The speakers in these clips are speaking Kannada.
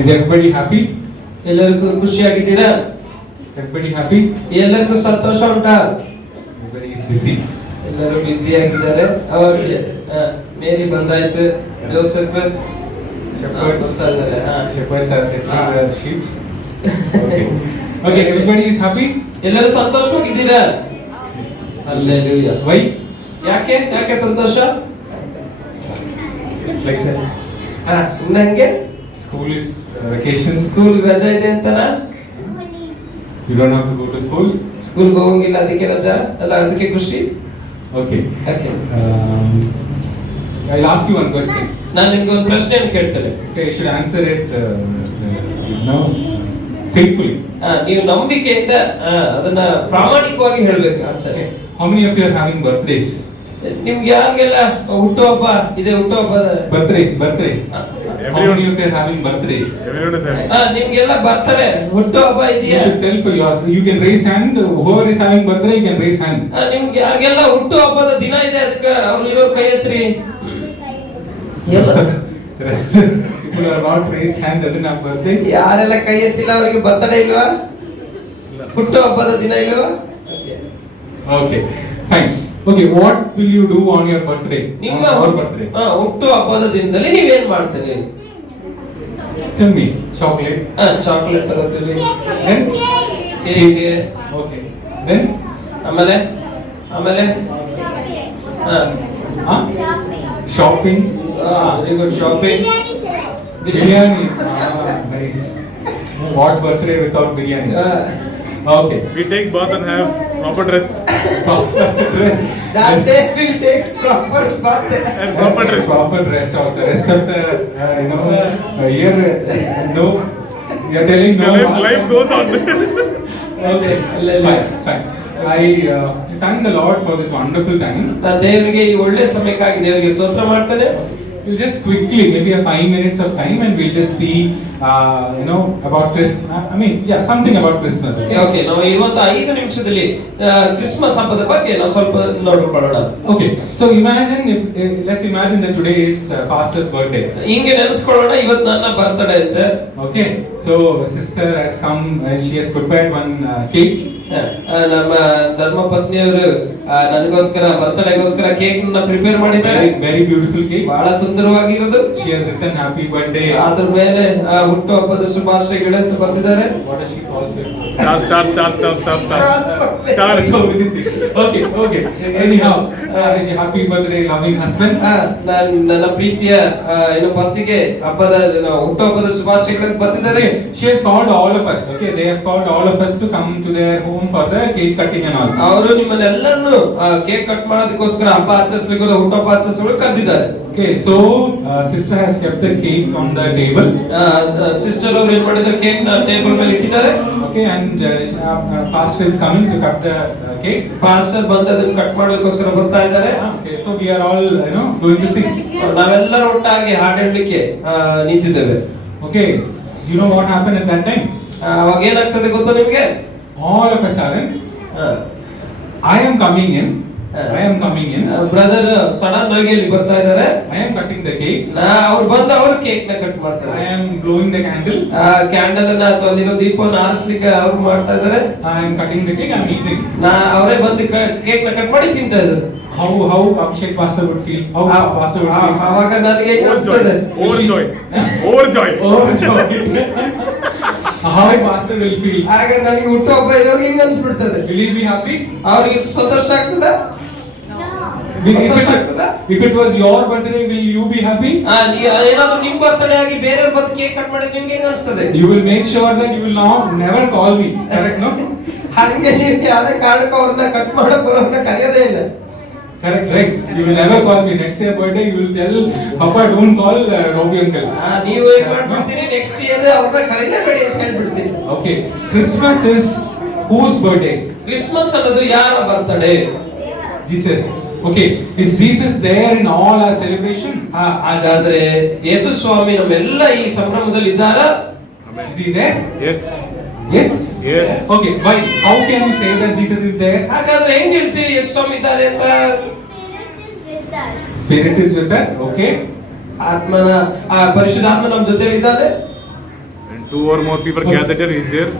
Is everybody happy? ಎಲ್ಲರಿಗೂ ಖುಷಿಯಾಗಿದ್ದೀರಾ? Everybody happy? ಎಲ್ಲರಿಗೂ ಸಂತೋಷ ಉಂಟಾ? Everybody is busy. ಎಲ್ಲರೂ ಬ್ಯುಸಿ ಆಗಿದ್ದಾರೆ. ಅವರಿಗೆ ಮೇರಿ ಬಂದಾಯ್ತು, Joseph Shepherds are settling the sheep. Okay, everybody is happy? ಎಲ್ಲರೂ ಸಂತೋಷವಾಗಿದ್ದೀರಾ? ಹಲ್ಲೆಲೂಯಾ. Why? ಯಾಕೆ ಸಂತೋಷ? It's like that. ಸುಮ್ಮನೆ ಹಂಗೆ School is vacation. ಸ್ಕೂಲ್ ರಜಾ ಇದೆ ಅಂತನಾ? You don't have to go to school? ಸ್ಕೂಲ್ಗೆ ಹೋಗಂಗಿಲ್ಲ ಅದಕ್ಕೆ ರಜಾ ಅಲ್ಲ, ಅದಕ್ಕೆ ಖುಷಿ. Okay. Okay. I'll ask you one question. ನಾನು ನಿಮ್ಗೆ ಒಂದು ಪ್ರಶ್ನೆಯನ್ನು ಕೇಳ್ತೇನೆ. Okay, you should answer it faithfully. ನೀವು ನಂಬಿಕೆಯಿಂದ ಅದನ್ನ ಪ್ರಾಮಾಣಿಕವಾಗಿ ಹೇಳ್ಬೇಕು answer. How many of you are having birthdays? ನಿಮ್ಗೆ ಯಾರಿಗೆಲ್ಲ ಹುಟ್ಟುಹಬ್ಬ ಇದೆ? ಹುಟ್ಟುಹಬ್ಬದ Birthdays. How many of you are having birthdays? ನಿಮ್ಗೆಲ್ಲ ಬರ್ತಡೆ ಹುಟ್ಟುಹಬ್ಬ You ಇದೆಯಾ? should tell for yours. You can raise hand. Whoever is having birthday, you can raise hand. ನಿಮ್ಗೆ ಯಾರಿಗೆಲ್ಲ ಹುಟ್ಟುಹಬ್ಬದ ದಿನ ಇದೆ ಅದಕ್ಕೆ ಅವ್ರು ಇರೋ ಕೈ ಎತ್ರಿ. The rest people are not raised hand doesn't have birthdays. ಯಾರೆಲ್ಲ ಕೈ ಎತ್ತಿಲ್ಲ ಅವರಿಗೆ ಬರ್ತಡೆ ಇಲ್ವಾ? ಹುಟ್ಟುಹಬ್ಬದ ದಿನ ಇಲ್ವಾ? Okay, fine. Okay, what will you do on your birthday? ನಿಮ್ಮ On our birthday? ಹುಟ್ಟುಹಬ್ಬದ ದಿನದಲ್ಲಿ ನೀವೇನ್ ಮಾಡ್ತೀರಿ? Tell me. Chocolate. ಚಾಕ್ಲೇಟ್ ತಗೋತೀವಿ. Then? ಕೇಕ್. Okay. Then? ಆಮೇಲೆ Shopping. Very good. Shopping. Biryani. Nice. What birthday without biryani? Okay. We take bath and have proper dress. Dress. That day we take proper bath. And proper dress. Proper dress also. Rest of the year, no. You're telling no. Life goes on. Okay. Fine. I thank the Lord for this wonderful time. ನಾನು ದೇವರಿಗೆ ಈ ಒಳ್ಳೆ ಸಮಯಕ್ಕಾಗಿ ದೇವರಿಗೆ ಸ್ತೋತ್ರ ಮಾಡ್ತೇನೆ. We'll just quickly, maybe a 5 minutes of time, and we'll just see, about this. Something about Christmas. Okay. Okay. ನಾವು ಇರುವಂತ 5 ನಿಮಿಷದಲ್ಲಿ ಕ್ರಿಸ್ಮಸ್ ಹಬ್ಬದ ಬಗ್ಗೆ ನಾವು ಸ್ವಲ್ಪ ನೋಡಿಕೊಳ್ಳೋಣ. Okay. So let's imagine that today is pastor's birthday. ಹಿಂಗೆ ನೆನೆಸ್ಕೊಳ್ಳೋಣ, ಇವತ್ತು ನನ್ನ ಬರ್ತಡೇ ಅಂತೆ. Okay. So sister has come and she has prepared one cake. ನಮ್ಮ ಧರ್ಮ ಪತ್ನಿಯವರು ನನಗೋಸ್ಕರ ಬರ್ತಡೇಗೋಸ್ಕರ ಕೇಕ್ ನ ಪ್ರಿಪೇರ್ ಮಾಡಿದ್ದಾರೆ. Very beautiful cake. ಬಹಳ ಸುಂದರವಾಗಿರೋದು. She has written happy birthday. ಅದರ ಮೇಲೆ ಹುಟ್ಟುಹಬ್ಬದ ಶುಭಾಶಯಗಳು ಅಂತ ಬರ್ತಿದ್ದಾರೆ. What does she call it? Start. So okay. Anyhow, happy birthday, loving husband. ನನ್ನ ಪ್ರೀತಿಯ ಪತ್ನಿಗೆ ಹುಟ್ಟುಹಬ್ಬದ ಶುಭಾಶಯಗಳು ಬರ್ತಿದ್ದಾರೆ. She has called all of us. Okay, they have called all of us to come to their home for the cake cutting and all. ಅವರು ನಿಮ್ಮನ್ನೆಲ್ಲರನ್ನು ಕೇಕ್ ಕಟ್ ಮಾಡೋದಕ್ಕೋಸ್ಕರ ಹಬ್ಬ ಆಚರಿಸಲಿಕ್ಕೆ ಹುಟ್ಟುಹಬ್ಬ ಆಚರಿಸಲು ಕರೆದಿದ್ದಾರೆ. Okay, so sister has kept the cake on the table. Sister ಅವರು ಏನ್ ಮಾಡಿದ್ದಾರೆ, ಕೇಕ್ ನ ಟೇಬಲ್ ಮೇಲೆ ಇಟ್ಟಿದ್ದಾರೆ. Okay, and pastor is coming to cut the cake. Pastor ಬಂದದನ್ನು ಕಟ್ ಮಾಡೋದಕ್ಕೋಸ್ಕರ ಬರ್ತಾ ಇದ್ದಾರೆ. Okay, so we are all going to sing. ನಾವೆಲ್ಲರೂ ಒಟ್ಟಾಗಿ ಹಾಡು ಹೇಳಲಿಕ್ಕೆ ನಿಂತಿದ್ದೇವೆ. Okay, you know what happened at that time? ಅವಾಗ ಏನಾಗ್ತದೆ ಗೊತ್ತಾ ನಿಮಗೆ? All of a sudden, I am coming in. Brother sudden ಆಗಿ ಇಲ್ಲಿ ಬರ್ತಾ ಇದ್ದಾರೆ. I am cutting the cake. ಅವ್ರು ಬಂದು ಅವ್ರು ಕೇಕ್ ನ ಕಟ್ ಮಾಡ್ತಾರೆ. I am blowing the candle. Candle ಅನ್ನ ಅಥವಾ ಅಲ್ಲಿರೋ ದೀಪವನ್ನು ಆರಿಸ್ಲಿಕ್ಕೆ ಅವ್ರು ಮಾಡ್ತಾ ಇದ್ದಾರೆ. I am cutting the cake and eating. ಅವರೇ ಬಂದು ಕೇಕ್ ನ ಕಟ್ ಮಾಡಿ ತಿಂತಾ ಇದ್ದಾರೆ. How Abhishek pastor would feel? How pastor would feel? ಅವಾಗ ನನಗೆ ಹೇಗೆ ಅನಿಸ್ತದೆ? Overjoyed. How a pastor will feel? ಆಗ ನನಗೆ ಹುಟ್ಟುಹಬ್ಬ ಇರೋರಿಗೆ ಹೆಂಗ ಅನ್ಸ್ಬಿಡ್ತದೆ? Will he be happy? ಅವ್ರಿಗೆ ಸಂತೋಷ ಆಗ್ತದೆ? If it was your birthday, will you be happy? ಏನಾದ್ರೂ ನಿಮ್ ಬರ್ತಡೇ ಆಗಿ ಬೇರೆಯವ್ರ ಬಂದು ಕೇಕ್ ಕಟ್ ಮಾಡಿದ್ರೆ ನಿಮ್ಗೆ ಹೆಂಗ ಅನ್ಸ್ತದೆ? You will make sure that you will never call me. Correct, no? ಹಂಗೆ ನೀವು ಯಾವ್ದೇ ಕಾರಣಕ್ಕೂ ಅವ್ರನ್ನ ಕಟ್ ಮಾಡಕ್ ಬರೋರ್ನ ಕರೆಯೋದೇ ಇಲ್ಲ. Correct, right? You will never call me. Next year birthday, you will tell Papa, don't call Robbie uncle. ನೀವು ಏನ್ ಮಾಡ್ಬಿಡ್ತೀನಿ, ನೆಕ್ಸ್ಟ್ ಇಯರ್ ಅವ್ರನ್ನ ಕರೀಲೇಬೇಡಿ ಅಂತ ಹೇಳ್ಬಿಡ್ತೀನಿ. Okay, Christmas is whose birthday? Christmas ಅನ್ನೋದು ಯಾರ birthday? Jesus. Okay, is Jesus there in all our celebration? ಹಾಗಾದ್ರೆ ಯೇಸು ಸ್ವಾಮಿ ನಮ್ಮೆಲ್ಲ ಈ ಸಂಭ್ರಮದಲ್ಲಿ ಇದ್ದಾರಾ? Is he there? Yes. Yes. Yes. Okay, why? How can you say that Jesus is there? ಹಾಗಾದ್ರೆ ಹೆಂಗ್ ಹೇಳ್ತೀರಿ ಯೇಸು ಸ್ವಾಮಿ ಇದ್ದಾರೆ ಅಂತ? Spirit is with us. Okay. ಆತ್ಮನ ಪರಿಶುದ್ಧಾತ್ಮ ನಮ್ಮ ಜೊತೆಯಲ್ಲಿದ್ದಾನೆ. And 2 or more people gathered here, he's there.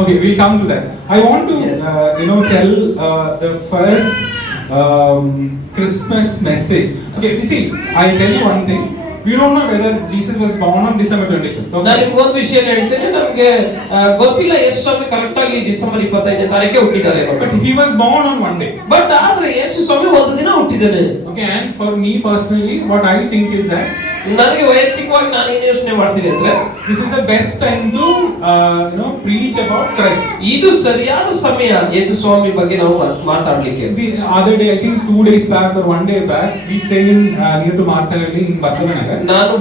Okay, we'll come to that. I want to, Yes. tell the first Christmas message. Okay, you see, I'll tell you one thing. We don't know whether Jesus was born on December 25th. ನಾನು Okay? ನಿಮ್ಗೆ ಒಂದು ವಿಷಯ ಹೇಳ್ತೇನೆ, ನಮ್ಗೆ ಗೊತ್ತಿಲ್ಲ ಯೇಸು ಸ್ವಾಮಿ ಕರೆಕ್ಟ್ ಆಗಿ ಡಿಸೆಂಬರ್ 25ನೇ ತಾರೀಕೆ ಹುಟ್ಟಿದ್ದಾರೆ. But he was born on one day. But ಆದ್ರೆ ಯೇಸು ಸ್ವಾಮಿ ಒಂದು ದಿನ ಹುಟ್ಟಿದ್ದಾನೆ. Okay, and for me personally, what I think is that ನನಗೆ ವೈಯಕ್ತಿಕವಾಗಿ ನಾನು ಏನು ಯೋಚನೆ ಮಾಡ್ತೀನಿ ಅಂದ್ರೆ, this is the best time to, preach about Christ. ಇದು ಸರಿಯಾದ ಸಮಯ ಯೇಸು ಸ್ವಾಮಿ ಬಗ್ಗೆ ನಾವು ಮಾತಾಡ್ಲಿಕ್ಕೆ. The other day, I think 2 days back or 1 day back, we stayed in near to Marthahalli in Basavanagar. ನಾನು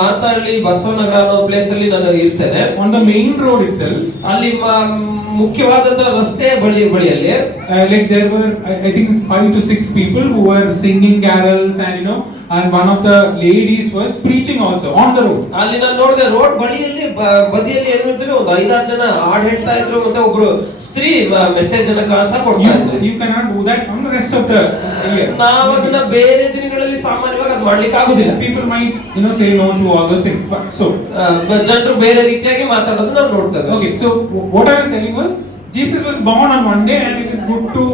ಮಾತಾಡ್ಲಿ ಬಸವನಗರ ಅನ್ನೋ ಪ್ಲೇಸ್ ಅಲ್ಲಿ ನಾನು ಇರ್ತೇನೆ. On the main road itself, ಅಲ್ಲಿ ಮುಖ್ಯವಾದಂತ ರಸ್ತೆ ಬಳಿಯಲ್ಲಿ like there were, I think 5 to 6 people who were singing carols, and and one of the ladies was preaching also on the road. ಅಲ್ಲಿ ನಾನು ನೋಡಿದೆ, ರೋಡ್ ಬಳಿಯಲ್ಲಿ ಬದಿಯಲ್ಲಿ ಏನಿರ್ತಾರೆ ಒಂದು 5-6 ಜನ ಹಾಡು ಹೇಳ್ತಾ ಇದ್ರು, ಮತ್ತೆ ಒಬ್ರು ಸ್ತ್ರೀ ಮೆಸೇಜ್ ಅನ್ನ ಕೊಡ್ತಾ ಇದ್ರು. You cannot do that on the rest of the year. ನಾವು ಅದನ್ನ ಬೇರೆ ದಿನಗಳಲ್ಲಿ ಸಾಮಾನ್ಯವಾಗಿ ಅದು ಮಾಡ್ಲಿಕ್ಕೆ ಆಗುದಿಲ್ಲ. People might say no to all those things, but so ಜನರು ಬೇರೆ ರೀತಿಯಾಗಿ ಮಾತಾಡೋದು ನಾವು ನೋಡ್ತೇವೆ. okay, so what I was telling was Jesus was born on one day, and it is good to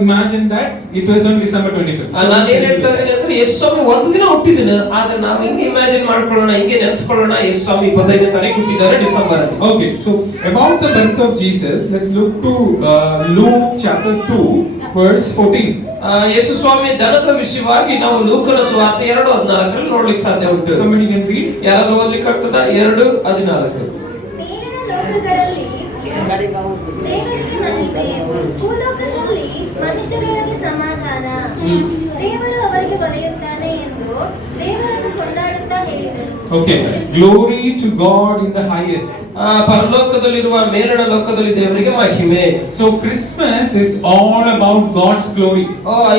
imagine that it was on December 25th. ನಾನು ಏನ್ ಹೇಳ್ತಾ ಇದ್ದೀನಿ ಅಂದ್ರೆ, ಯೇಸು ಸ್ವಾಮಿ ಒಂದು ದಿನ ಹುಟ್ಟಿದ್ದಾನೆ, ಆದ್ರೆ ನಾವು ಹಿಂಗೆ ಇಮ್ಯಾಜಿನ್ ಮಾಡ್ಕೊಳ್ಳೋಣ, ಹಿಂಗೆ ನೆನೆಸ್ಕೊಳ್ಳೋಣ, ಯೇಸು ಸ್ವಾಮಿ 25ನೇ ತಾರೀಕು ಹುಟ್ಟಿದ್ದಾರೆ ಡಿಸೆಂಬರ್ ಅಲ್ಲಿ. Okay, so about the birth of Jesus, let's look to Luke chapter 2 verse 14. ಯೇಸು ಸ್ವಾಮಿ ಜನದ ವಿಷಯವಾಗಿ ನಾವು ಲೂಕನ ಸುವಾರ್ತೆ 2:14 ನೋಡ್ಲಿಕ್ಕೆ ಸಾಧ್ಯ ಉಂಟು. Somebody can read. ಯಾರಾದ್ರೂ ಓದ್ಲಿಕ್ಕೆ ಆಗ್ತದ? 2:14. ದೇವರಿಗೆ ಮಹಿಮೆ, ಭೂಲೋಕದಲ್ಲಿ ಮನುಷ್ಯರೊಳಗೆ ಸಮಾಧಾನ, ದೇವರು ಅವರಿಗೆ ಒಲಿಯುತ್ತಾನೆ ಎಂದು ದೇವರನ್ನು ಕೊಂಡಾಡುತ್ತಾ ಹೇಳಿದರು. Okay, glory to God in the highest. ಪರಲೋಕದಲ್ಲಿರುವ ಮೇಲಣ ಲೋಕದಲ್ಲಿ ದೇವರಿಗೆ ಮಹಿಮೆ. So Christmas is all about God's glory.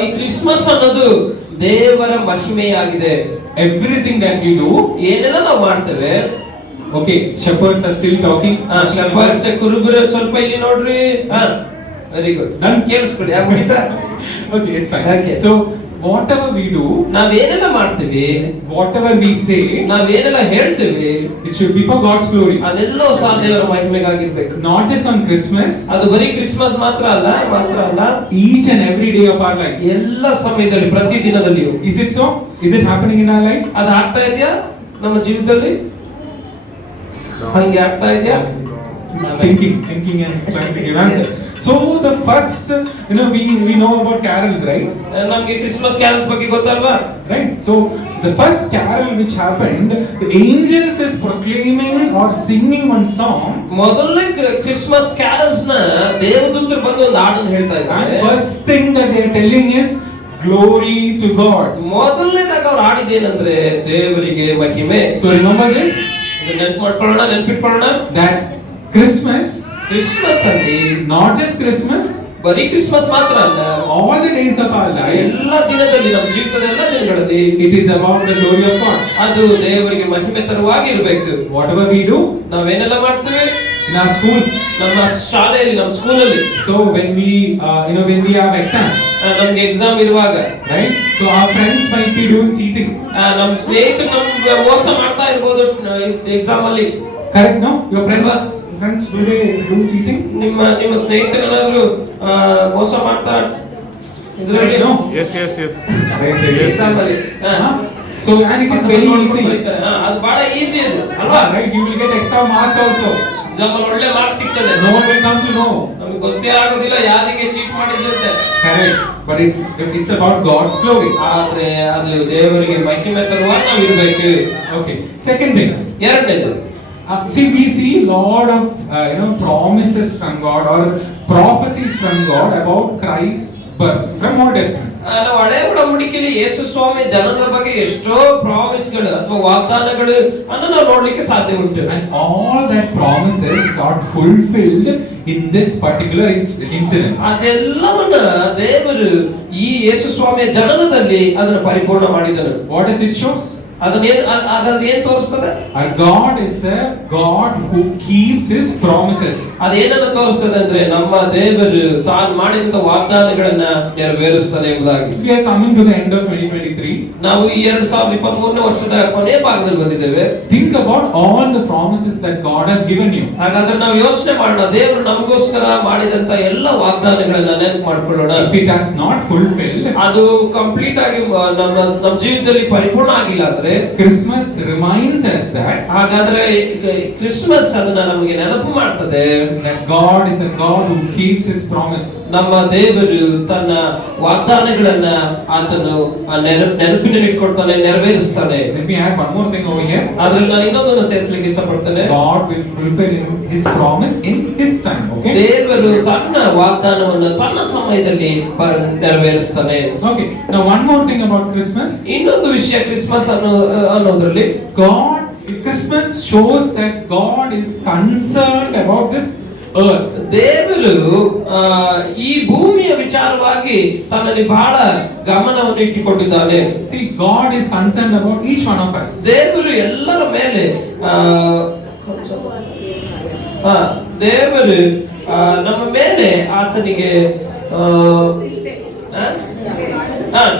ಈ ಕ್ರಿಸ್ಮಸ್ ಅನ್ನೋದು ದೇವರ ಮಹಿಮೆಯಾಗಿದೆ. Everything that we do, ಏನೆಲ್ಲ ನಾವು ಮಾಡ್ತೇವೆ. okay, shepherds are still talking. Shepherds ಕುರುಬರು ಸ್ವಲ್ಪ ಇಲ್ಲಿ ನೋಡ್ರಿ. Very good. Done? ಕೇಳಿಸ್ಕೊಳ್ಳಿ. ಮುಗಿತಾ? Okay, it's fine. Okay. So whatever we do, ನಾವೇನೆಲ್ಲ ಮಾಡ್ತೀವಿ, whatever we say, ನಾವೇನೆಲ್ಲ ಹೇಳ್ತೀವಿ, it should be for God's glory. ಅದೆಲ್ಲೋ ಸಹ ದೇವರ ಮಹಿಮೆಗಾಗಿರ್ಬೇಕು. Not just on Christmas, ಅದು ಬರೀ ಕ್ರಿಸ್ಮಸ್ ಮಾತ್ರ ಅಲ್ಲ, each and every day of our life. ಎಲ್ಲ ಸಮಯದಲ್ಲಿ, ಪ್ರತಿ ದಿನದಲ್ಲಿಯೂ. Is it so? Is it happening in our life? ಅದು ಆಗ್ತಾ ಇದೆಯಾ ನಮ್ಮ ಜೀವಿತದಲ್ಲಿ? ಹಂಗೆ ಆಗ್ತಾ ಇದೆಯಾ? Thinking and trying to give answers. So the first, we know about carols, right? ನಮಗೆ ಕ್ರಿಸ್ಮಸ್ ಕ್ಯಾರಲ್ಸ್ ಬಗ್ಗೆ ಗೊತ್ತಲ್ವಾ? Right. So the first carol which happened, the angels is proclaiming or singing one song. ಮೊದಲನೇ ಕ್ರಿಸ್ಮಸ್ ಕ್ಯಾರಲ್ಸ್ ನ ದೇವದೂತರು ಬಂದು ಒಂದು ಹಾಡನ್ನು ಹೇಳ್ತಾ And ಇದ್ದಾರೆ. first thing that they are telling is glory to God. ಮೊದಲನೇದಾಗ ಅವ್ರು ಹಾಡಿದೇನಂದ್ರೆ ದೇವರಿಗೆ ಮಹಿಮೆ. So remember this, ನೆನ್ಪಿಟ್ಕೊಳ್ಳೋಣ that Christmas, Christmas ಅಲ್ಲಿ not just Christmas, ಬರೀ ಕ್ರಿಸ್ಮಸ್ ಮಾತ್ರ ಅಲ್ಲ, all the days of our life, ಎಲ್ಲ ದಿನದಲ್ಲಿ, ನಮ್ಮ ಜೀವಿತದ ಎಲ್ಲ ದಿನಗಳಲ್ಲಿ it is about the glory of God. ಅದು ದೇವರಿಗೆ ಮಹಿಮೆ ತರುವಾಗಿರ್ಬೇಕು. Whatever we do ನಾವೇನೆಲ್ಲ ಮಾಡ್ತೇವೆ in our schools, ನಮ್ಮ ಶಾಲೆಯಲ್ಲಿ, ನಮ್ಮ ಸ್ಕೂಲಲ್ಲಿ, so when we have exams, ನಮ್ಗೆ ಎಕ್ಸಾಮ್ ಇರುವಾಗ, right? So our friends might be doing cheating. ನಮ್ಮ ಸ್ನೇಹಿತರು ನಮ್ಗೆ ಮೋಸ ಮಾಡ್ತಾ ಇರ್ಬೋದು ಎಕ್ಸಾಮ್ ಅಲ್ಲಿ. Correct? No? Your friends do they do cheating? ನಿಮ್ಮ ಸ್ನೇಹಿತರು ಏನಾದ್ರು ಮೋಸ ಮಾಡ್ತಾರ Correct? No? Yes. ಎಕ್ಸಾಮ್ ಅಲ್ಲಿ? So and it is very easy. ಅದು ಬಹಳ ಈಸಿ ಅದು ಅಲ್ವಾ? Right? You will get extra marks also. Exam ಅಲ್ಲಿ ಒಳ್ಳೆ ಮಾರ್ಕ್ಸ್ ಸಿಗ್ತದೆ. No one will come to know. ನಮಗೆ ಗೊತ್ತೇ ಆಗೋದಿಲ್ಲ ಯಾರಿಗೆ ಚೀಟ್ ಮಾಡಿದ್ರು ಅಂತ. Correct. But it's about God's glory. ಆದ್ರೆ ಅದು ದೇವರಿಗೆ ಮಹಿಮೆ ತರುವಾಗ ನಾವು ಇರಬೇಕು. Okay. Second thing. ಎರಡನೇದು, we see lot of promises from God or prophecies from God about Christ's birth from Old Testament. ನಾವು ಹಳೆ ಒಡಂಬಡಿಕೆಯಲ್ಲಿ ಯೇಸು ಸ್ವಾಮಿ ಜನದ ಬಗ್ಗೆ ಎಷ್ಟೋ ಪ್ರಾಮಿಸ್ಗಳು ಅಥವಾ ವಾಗ್ದಾನಗಳು ಅನ್ನು ನಾವು ನೋಡ್ಲಿಕ್ಕೆ ಸಾಧ್ಯ ಉಂಟು. And all that promises got fulfilled in this particular incident. ಅದೆಲ್ಲವನ್ನ ದೇವರು ಈ ಯೇಸು ಸ್ವಾಮಿಯ ಜನನದಲ್ಲಿ ಅದನ್ನು ಪರಿಪೂರ್ಣ ಮಾಡಿದನು. What does it shows? ಅದನ್ನ ಏನ್ ತೋರಿಸ್ತದೆ? Our God is a God who keeps His promises. ಅದೇನನ್ನ ತೋರಿಸ್ತದೆ ಅಂದ್ರೆ ನಮ್ಮ ದೇವರು ತಾನು ಮಾಡಿದಂತ ವಾಗ್ದಾನಗಳನ್ನ ನೆರವೇರಿಸ್ತಾನೆ ಎಂಬುದಾಗಿ. We are coming to the end of 2023. ನಾವು ಈ 2023ನೇ ವರ್ಷದ ಕೊನೆ ಭಾಗದಲ್ಲಿ ಬಂದಿದ್ದೇವೆ. Think about all the promises that God has given you. ಹಾಗಾದ್ರೆ ನಾವು ಯೋಚನೆ ಮಾಡೋಣ, ದೇವರು ನಮಗೋಸ್ಕರ ಮಾಡಿದಂತ ಎಲ್ಲ ವಾಗ್ದಾನಗಳನ್ನ ನೆನಪು ಮಾಡ್ಕೊಳ್ಳೋಣ. If it has not fulfilled, ಅದು ಕಂಪ್ಲೀಟ್ ಆಗಿ ನಮ್ಮ ಜೀವಿತದಲ್ಲಿ ಪರಿಪೂರ್ಣ ಆಗಿಲ್ಲ ಅಂದ್ರೆ Christmas reminds us that ಹಾಗಾದ್ರೆ ಕ್ರಿಸ್ಮಸ್ ಅದನ್ನ ನಮಗೆ ನೆನಪು ಮಾಡ್ತದೆ that God is a God who keeps His promise. ನಮ್ಮ ದೇವರು ತನ್ನ ವಾಗ್ದಾನಗಳನ್ನ ಆತನು ನೆನಪಿನಲ್ಲಿ ಇಟ್ಕೊಳ್ತಾನೆ, ನೆರವೇರಿಸ್ತಾನೆ. Let me add one more thing over here. ಅದ್ರಲ್ಲಿ ನಾನು ಇನ್ನೊಂದನ್ನು ಸೇರಿಸಲಿಕ್ಕೆ ಇಷ್ಟಪಡ್ತೇನೆ. God will fulfill His promise in His time. Okay. ದೇವರು ತನ್ನ ವಾಗ್ದಾನವನ್ನು ತನ್ನ ಸಮಯದಲ್ಲಿ ನೆರವೇರಿಸ್ತಾನೆ. Okay. Now one more thing about Christmas. ಇನ್ನೊಂದು ವಿಷಯ ಕ್ರಿಸ್ಮಸ್ ಅನ್ನೋದ್ರಲ್ಲಿ Christmas shows that God is concerned about this earth. ದೇವರು ಈ ಭೂಮಿಯ ವಿಚಾರವಾಗಿ ತನ್ನಲ್ಲಿ ಬಹಳ ಗಮನವನ್ನು ಇಟ್ಟುಕೊಂಡಿದ್ದಾನೆ. See, God is concerned about each one of us. ದೇವರು ಎಲ್ಲರ ಮೇಲೆ ದೇವರು ನಮ್ಮ ಮೇಲೆ ಆತನಿಗೆ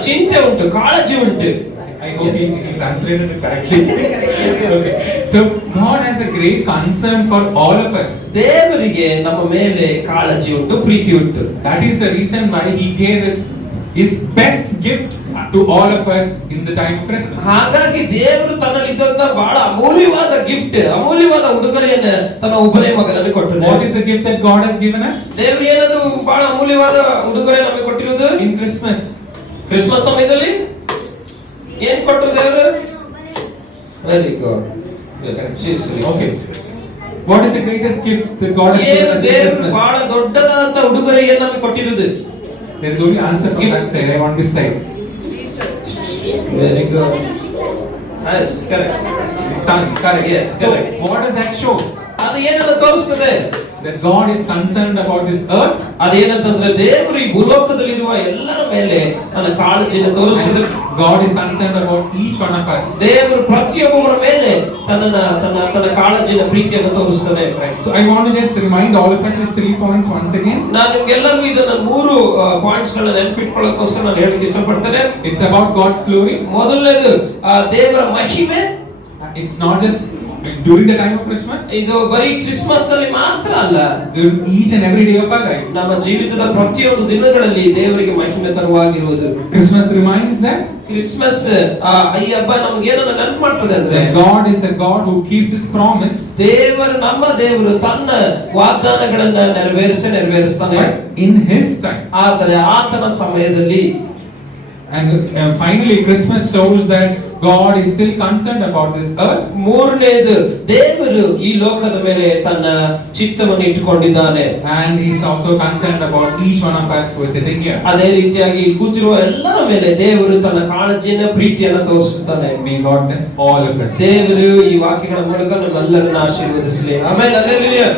ಚಿಂತೆ ಉಂಟು, ಕಾಳಜಿ ಉಂಟು. I hope he translated it correctly. Okay. So God has a great concern for all of us. ದೇವರಿಗೆ ನಮ್ಮ ಮೇಲೆ ಕಾಳಜಿ ಉಂಟು, ಪ್ರೀತಿ ಉಂಟು. That is the reason why He gave His best gift to all of us in the time of Christmas. ಹಾಗಾಗಿ ದೇವರು ತನ್ನಲ್ಲಿ ಇದ್ದಂತ ಬಹಳ ಅಮೂಲ್ಯವಾದ ಗಿಫ್ಟ್, ಅಮೂಲ್ಯವಾದ ಉಡುಗೊರೆಯನ್ನ ತನ್ನ ಒಬ್ಬನೇ ಮಗನಲ್ಲಿ ಕೊಟ್ಟನು. What is the gift that God has given us? ದೇವರು ಏನದು ಬಹಳ ಅಮೂಲ್ಯವಾದ ಉಡುಗೊರೆ ನಮಗೆ ಕೊಟ್ಟಿರುವುದು? In Christmas. ಕ್ರಿಸ್ಮಸ್ ಸಮಯದಲ್ಲಿ ಏನ್ ಕೊಟ್ಟರು ದೇವರು? Very good. Okay. What is the greatest gift that God has given us in Christmas? ಬಹಳ ದೊಡ್ಡದಾದ ಉಡುಗೊರೆಯನ್ನು ನಮಗೆ ಕೊಟ್ಟಿರುವುದು. There is only answer from that side. I want this side. Very good. Yes, correct. Son, correct. Yes, So correct. what does that show? ಅದು ಏನನ್ನು ತೋರಿಸ್ತದೆ? That God is concerned about this earth. ಅದೇನಂತಂದ್ರೆ ದೇವರು ಈ ಭೂಲೋಕದಲ್ಲಿರುವ ಎಲ್ಲರ ಮೇಲೆ ತನ್ನ ಕಾಳಜಿಯನ್ನು ತೋರಿಸ್ತದೆ. God is concerned about each one of us. ದೇವರು ಪ್ರತಿಯೊಬ್ಬರ ಮೇಲೆ ತನ್ನ ಕಾಳಜಿನ ಪ್ರೀತಿಯನ್ನು ತೋರಿಸ್ತಾನೆ. So I want to just remind all of us these 3 points once again. ನಾನು ನಿಮ್ಗೆಲ್ಲರಿಗೂ ಇದನ್ನ 3 ಪಾಯಿಂಟ್ಸ್ ಗಳನ್ನ ನೆನಪಿಟ್ಕೊಳ್ಳೋದಕ್ಕೋಸ್ಕರ ನಾನು ಹೇಳಕ್ಕೆ ಇಷ್ಟಪಡ್ತೇನೆ. It's about God's glory. ಮೊದಲನೇದು ದೇವರ ಮಹಿಮೆ. It's not just during the time of Christmas. ಇದು ಬರೀ ಕ್ರಿಸ್ಮಸ್ ಅಲ್ಲಿ ಮಾತ್ರ ಅಲ್ಲ, During each and every day of our life. ನಮ್ಮ ಜೀವಿತದ ಪ್ರತಿಯೊಂದು ದಿನಗಳಲ್ಲಿ ದೇವರಿಗೆ ಮಹಿಮೆ ತರುವಾಗಿರುವುದು. Christmas reminds that ಕ್ರಿಸ್ಮಸ್ ಈ ಹಬ್ಬ ನಮಗೆ ಏನನ್ನ ನೆನಪು ಮಾಡ್ತದೆ ಅಂದ್ರೆ God is a God who keeps His promise. ನಮ್ಮ ದೇವರು ತನ್ನ ವಾಗ್ದಾನಗಳನ್ನ ನೆರವೇರಿಸ್ತಾನೆ. But in His time. ಆದರೆ ಆತನ ಸಮಯದಲ್ಲಿ. And finally Christmas shows that God is still concerned about this earth. ಮೂರನೇದು ದೇವರು ಈ ಲೋಕದ ಮೇಲೆ ತನ್ನ ಚಿತ್ತವನ್ನು ಇಟ್ಟುಕೊಂಡಿದ್ದಾನೆ. And He is also concerned about each one of us who is sitting here. ಅದೇ ರೀತಿಯಾಗಿ ಕೂತಿರುವ ಎಲ್ಲರ ಮೇಲೆ ದೇವರು ತನ್ನ ಕಾಳಜಿಯನ್ನು ಪ್ರೀತಿಯನ್ನು ತೋರಿಸುತ್ತಾನೆ. May God bless all of us. ದೇವರು ಈ ವಾಕ್ಯಗಳ ಮೂಲಕ ನಮ್ಮೆಲ್ಲರನ್ನು ಆಶೀರ್ವದಿಸಲಿ. ಆಮೆನ್. ಹಲ್ಲೆಲೂಯಾ.